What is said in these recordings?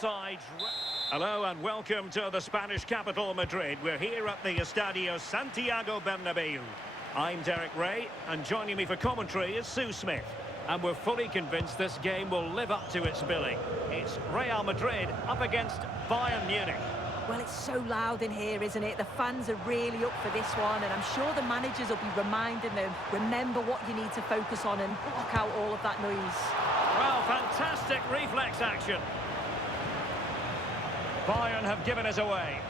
Side. Hello and welcome to the Spanish capital, Madrid. We're here at the Estadio Santiago Bernabeu. I'm Derek Ray, and joining me for commentary is Sue Smith. And we're fully convinced this game will live up to its billing. It's Real Madrid up against Bayern Munich. Well, it's so loud in here, isn't it? The fans are really up for this one, and I'm sure the managers will be reminding them, remember what you need to focus on and block out all of that noise. Well, fantastic reflex action. Bayern have given us away.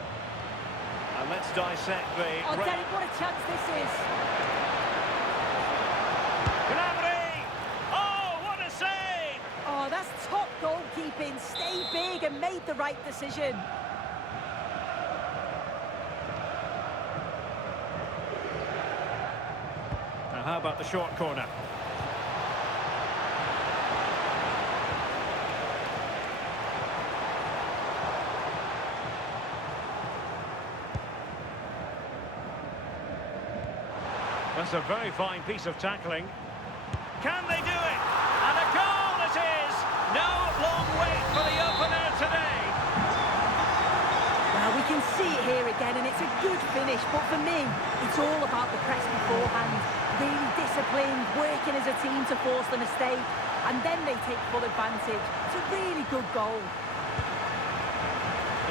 And let's dissect the... Oh, Derek, what a chance this is. Gnabry! Oh, what a save! Oh, that's top goalkeeping. Stay big and made the right decision. Now, how about the short corner? That's a very fine piece of tackling. Can they do it? And a goal it is! No long wait for the opener today. Well, we can see it here again, and it's a good finish, but for me, it's all about the press beforehand. Really disciplined, working as a team to force the mistake, and then they take full advantage. It's a really good goal.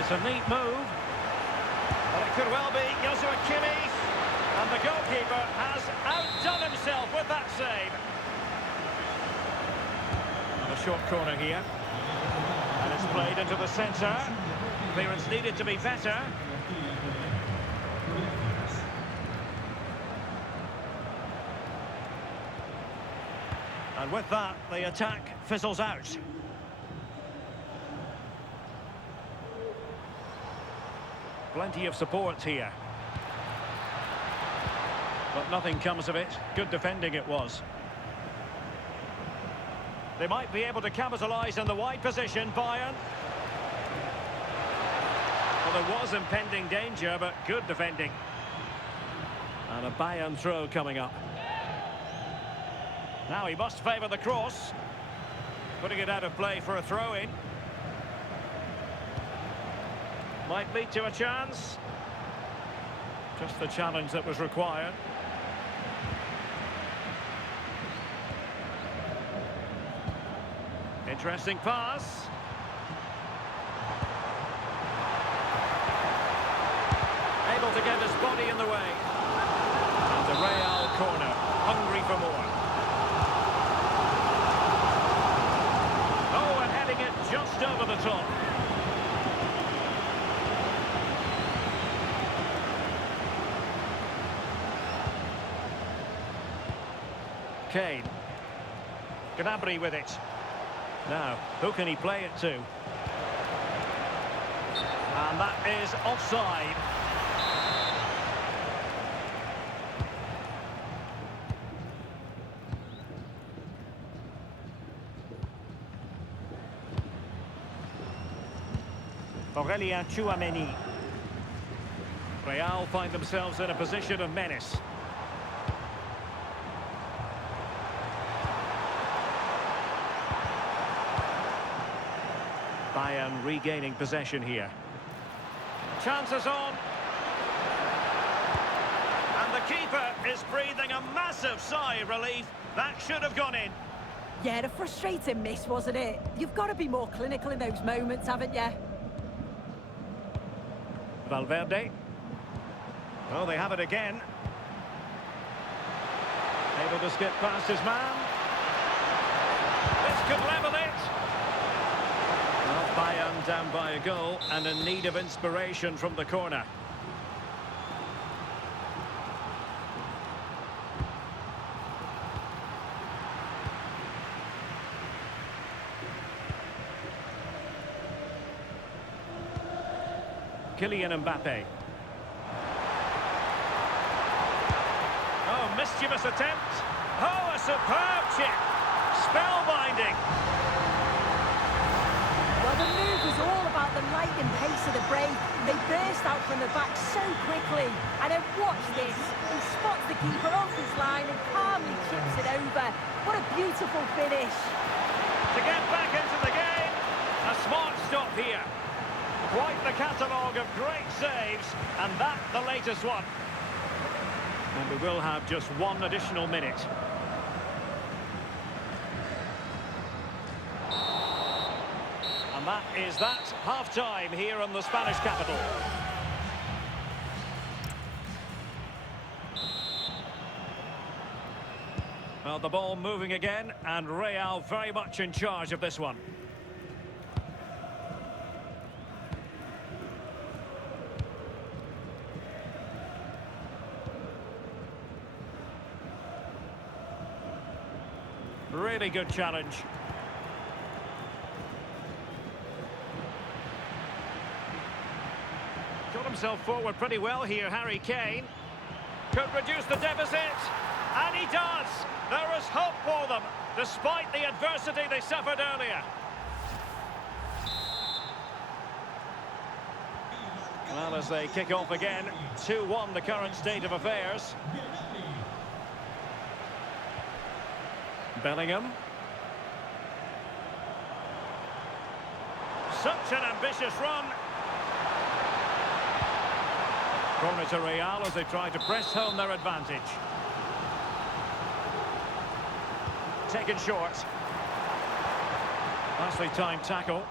It's a neat move. Well, it could well be Joshua Kimmich. And the goalkeeper has outdone himself with that save. And a short corner here. And it's played into the centre. Clearance needed to be better. And with that, the attack fizzles out. Plenty of support here. But nothing comes of it. Good defending it was. They might be able to capitalise in the wide position, Bayern. Well, there was impending danger, but good defending. And a Bayern throw coming up. Now he must favour the cross. Putting it out of play for a throw-in. Might lead to a chance. Just the challenge that was required. Interesting pass. Able to get his body in the way. And the Real corner, hungry for more. Oh, and heading it just over the top. Kane. Gnabry with it. Now, who can he play it to? And that is offside. Aurelien Tchouameni. Real find themselves in a position of menace. Bayern regaining possession here. Chances on. And the keeper is breathing a massive sigh of relief. That should have gone in. Yeah, a frustrating miss, wasn't it? You've got to be more clinical in those moments, haven't you? Valverde. Oh, they have it again. Able to skip past his man. This could level it. Well, Bayern down by a goal and in need of inspiration from the corner. Kylian Mbappe. Oh, mischievous attempt. Oh, a superb chip. Spellbinding. Well, the move was all about the lightning pace of the break. They burst out from the back so quickly. And then watch this. He spots the keeper off his line and calmly chips it over. What a beautiful finish. To get back into the game. A smart stop here. Quite the catalogue of great saves, and that the latest one. And we will have just one additional minute. And that is that, half-time here in the Spanish capital. Well, the ball moving again, and Real very much in charge of this one. Really good challenge. Got himself forward pretty well here, Harry Kane. Could reduce the deficit, and he does! There is hope for them, despite the adversity they suffered earlier. Well, as they kick off again, 2-1 the current state of affairs. Bellingham. Such an ambitious run. Corner to Real as they try to press home their advantage. Taken short. Nicely timed tackle.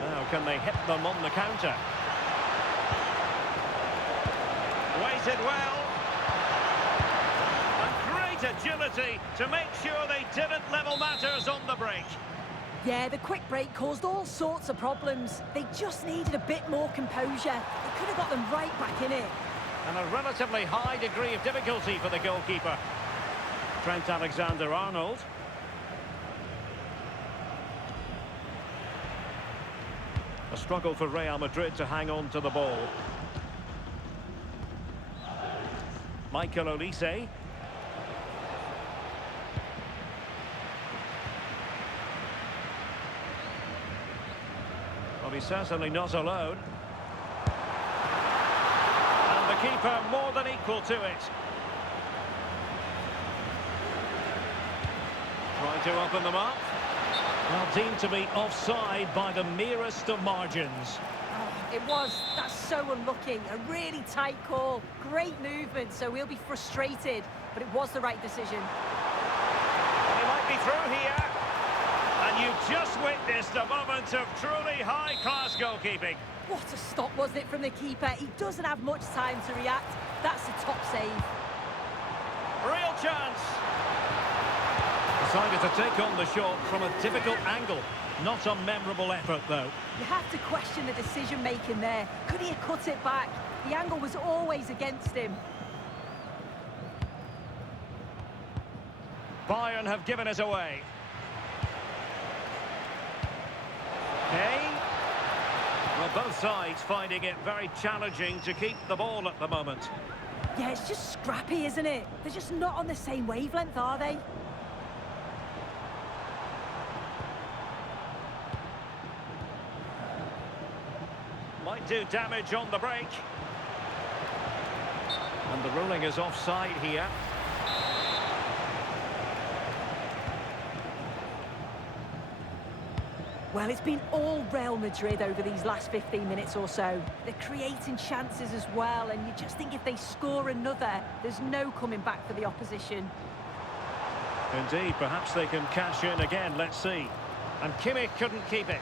Now can they hit them on the counter? Waited well. Agility to make sure they didn't level matters on the break. Yeah, the quick break caused all sorts of problems. They just needed a bit more composure. They could have got them right back in it. And a relatively high degree of difficulty for the goalkeeper. Trent Alexander-Arnold. A struggle for Real Madrid to hang on to the ball. Michael Olise. Well, he's certainly not alone. And the keeper more than equal to it. Trying to open them up. Well, deemed to be offside by the merest of margins. Oh, it was. That's so unlucky. A really tight call. Great movement, so we'll be frustrated. But it was the right decision. He might be through here. And you've just witnessed a moment of truly high-class goalkeeping. What a stop, wasn't it, from the keeper? He doesn't have much time to react. That's a top save. Real chance. Decided to take on the shot from a difficult angle. Not a memorable effort, though. You have to question the decision-making there. Could he have cut it back? The angle was always against him. Bayern have given it away. Kane. Well, both sides finding it very challenging to keep the ball at the moment. Yeah, it's just scrappy, isn't it? They're just not on the same wavelength, are they? Might do damage on the break. And the ruling is offside here. Well, it's been all Real Madrid over these last 15 minutes or so. They're creating chances as well, and you just think if they score another, there's no coming back for the opposition. Indeed, perhaps they can cash in again, let's see. And Kimmich couldn't keep it.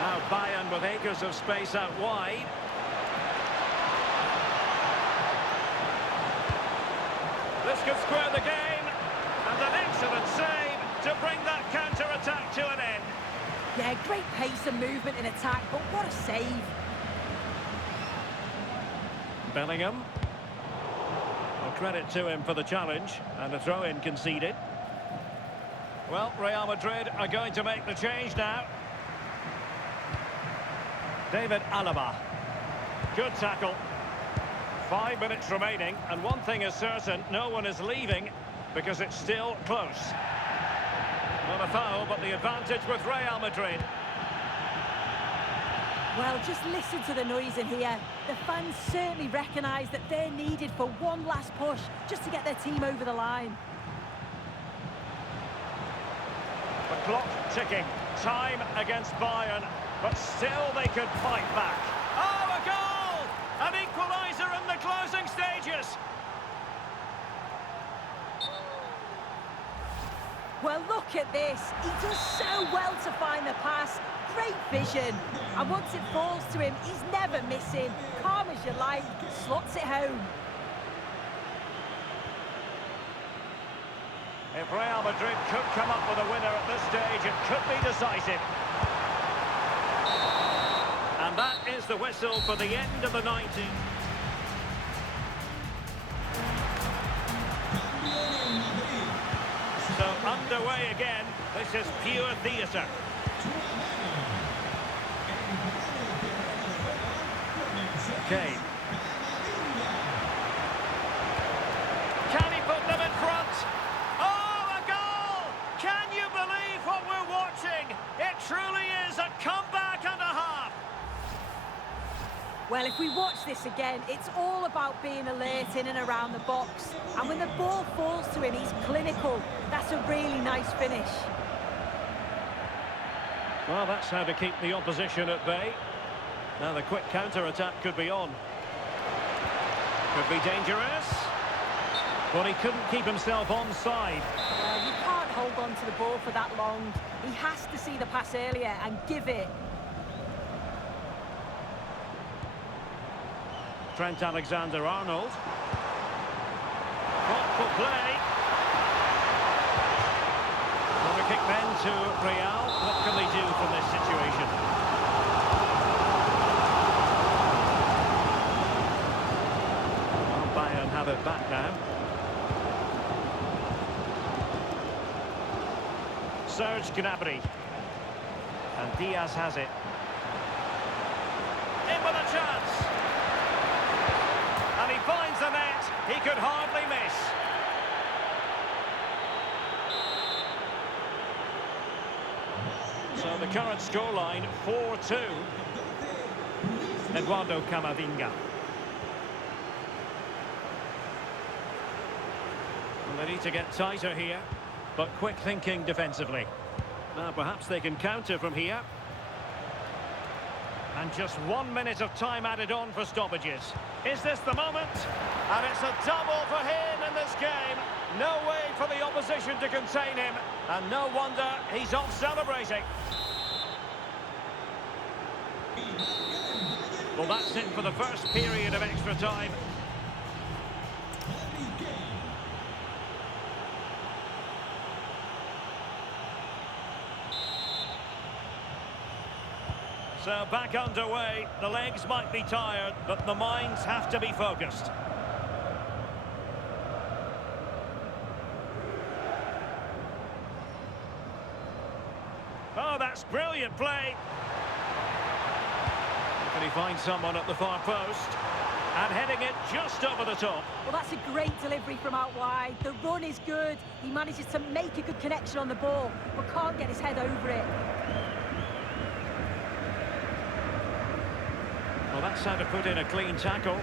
Now Bayern with acres of space out wide. This could square the game. And an excellent save to bring that counter-attack to an end. Yeah, great pace and movement in attack, but what a save. Bellingham. Well, credit to him for the challenge, and a throw-in conceded. Well, Real Madrid are going to make the change now. David Alaba. Good tackle. 5 minutes remaining, and one thing is certain, no one is leaving because it's still close. Not a foul, but the advantage with Real Madrid. Well, just listen to the noise in here. The fans certainly recognise that they're needed for one last push just to get their team over the line. The clock ticking. Time against Bayern, but still they could fight back. Oh, a goal! An equaliser in the closing stages. Well, look at this. He does so well to find the pass. Great vision. And once it falls to him, he's never missing. Calm as you like, slots it home. If Real Madrid could come up with a winner at this stage, it could be decisive. And that is the whistle for the end of the 90. So underway again. This is pure theatre. Kane. Can he put them in front? Oh, a goal! Can you believe what we're watching? It truly is a comeback and a half. Well, if we watch this again, it's all about being alert in and around the box. And when the ball falls to him, he's clinical. That's a really nice finish. Well, that's how to keep the opposition at bay. Now the quick counter-attack could be on. Could be dangerous. But he couldn't keep himself onside. Well, you can't hold on to the ball for that long. He has to see the pass earlier and give it. Trent Alexander-Arnold. Thoughtful play. Corner kick then to Real. What can they do from this situation? Well, Bayern have it back now. Serge Gnabry. And Diaz has it. In with a chance. And he finds the net. He could hardly miss. So the current scoreline, 4-2. Eduardo Camavinga. Well, they need to get tighter here, but quick thinking defensively. Now perhaps they can counter from here. And just 1 minute of time added on for stoppages. Is this the moment? And it's a double for him in this game. No way for the opposition to contain him. And no wonder he's off celebrating. Well, that's it for the first period of extra time. So back underway. The legs might be tired, but the minds have to be focused. Oh, that's brilliant play. Can he find someone at the far post? And heading it just over the top. Well, that's a great delivery from out wide. The run is good. He manages to make a good connection on the ball, but can't get his head over it. Well, that's how to put in a clean tackle.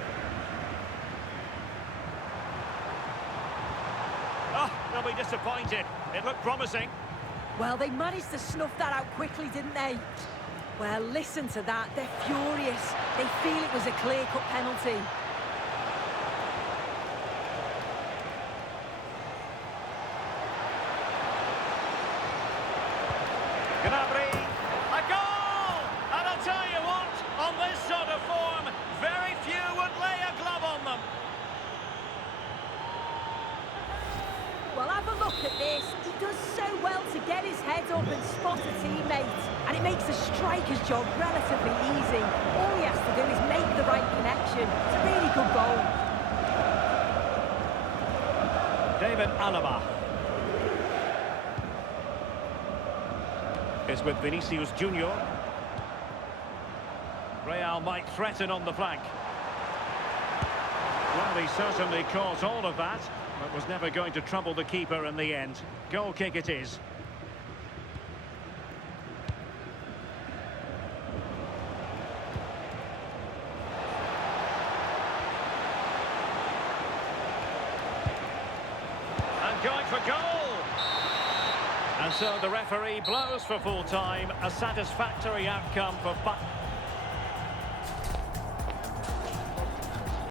Oh, they'll be disappointed. It looked promising. Well, they managed to snuff that out quickly, didn't they? Well, listen to that. They're furious. They feel it was a clear-cut penalty. Gnabry, a goal! And I'll tell you what, on this sort of form, very few would lay a glove on them. Well, have a look at this. He does so well to get his head up and spot a teammate. And it makes the striker's job relatively easy. All he has to do is make the right connection. It's a really good goal. David Alaba is with Vinicius Junior. Real might threaten on the flank. Well, he certainly caught all of that, but was never going to trouble the keeper in the end. Goal kick it is. And going for goal. And so the referee blows for full time. A satisfactory outcome for...